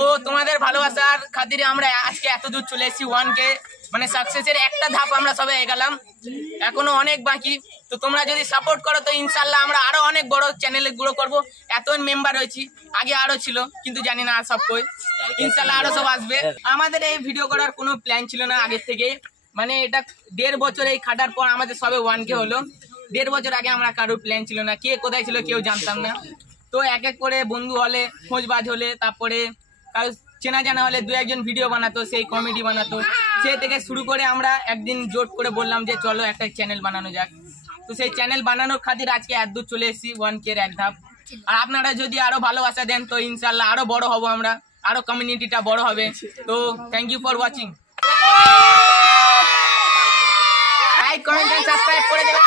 তো তোমাদের ভালোবাসার খাতিরে আমরা আজকে এত দূর চলে এসেছি 1K মানে সাকসেসের একটা ধাপ আমরা সবাই এগোলাম, এখনো অনেক বাকি। তো তোমরা যদি সাপোর্ট করো তো ইনশাল্লাহ আমরা আরো অনেক বড় চ্যানেলে গ্রো করবো। এত মেম্বার হয়েছি, আগে আরো ছিল কিন্তু জানি না আর সব কই, ইনশাল্লাহ আরো সব আসবে। আমাদের এই ভিডিও করার কোনো প্ল্যান ছিল না আগের থেকে, মানে এটা 1.5 বছর এই খাটার পর আমাদের সবে 1K হলো। 1.5 বছর আগে আমরা কারোর প্ল্যান ছিল না, কে কোথায় ছিল কেউ জানতাম না। তো এক এক করে বন্ধু হলে, খোঁজবাজ হলে, তারপরে কারো চেনা জানা হলে 2-1 ভিডিও বানাতো, সেই কমেডি বানাতো, সে থেকে শুরু করে আমরা একদিন জোট করে বললাম যে চলো একটা চ্যানেল বানানো যাক। তো সেই চ্যানেল বানানোর খাতির আজকে এত দূর চলে এসেছি 1K এর এক ধাপ। আর আপনারা যদি আরো ভালোবাসা দেন তো ইনশাল্লাহ আরো বড় হব আমরা, আরো কমিউনিটিটা বড় হবে। তো thank you for watching. Like, comment and subscribe করে দেবেন।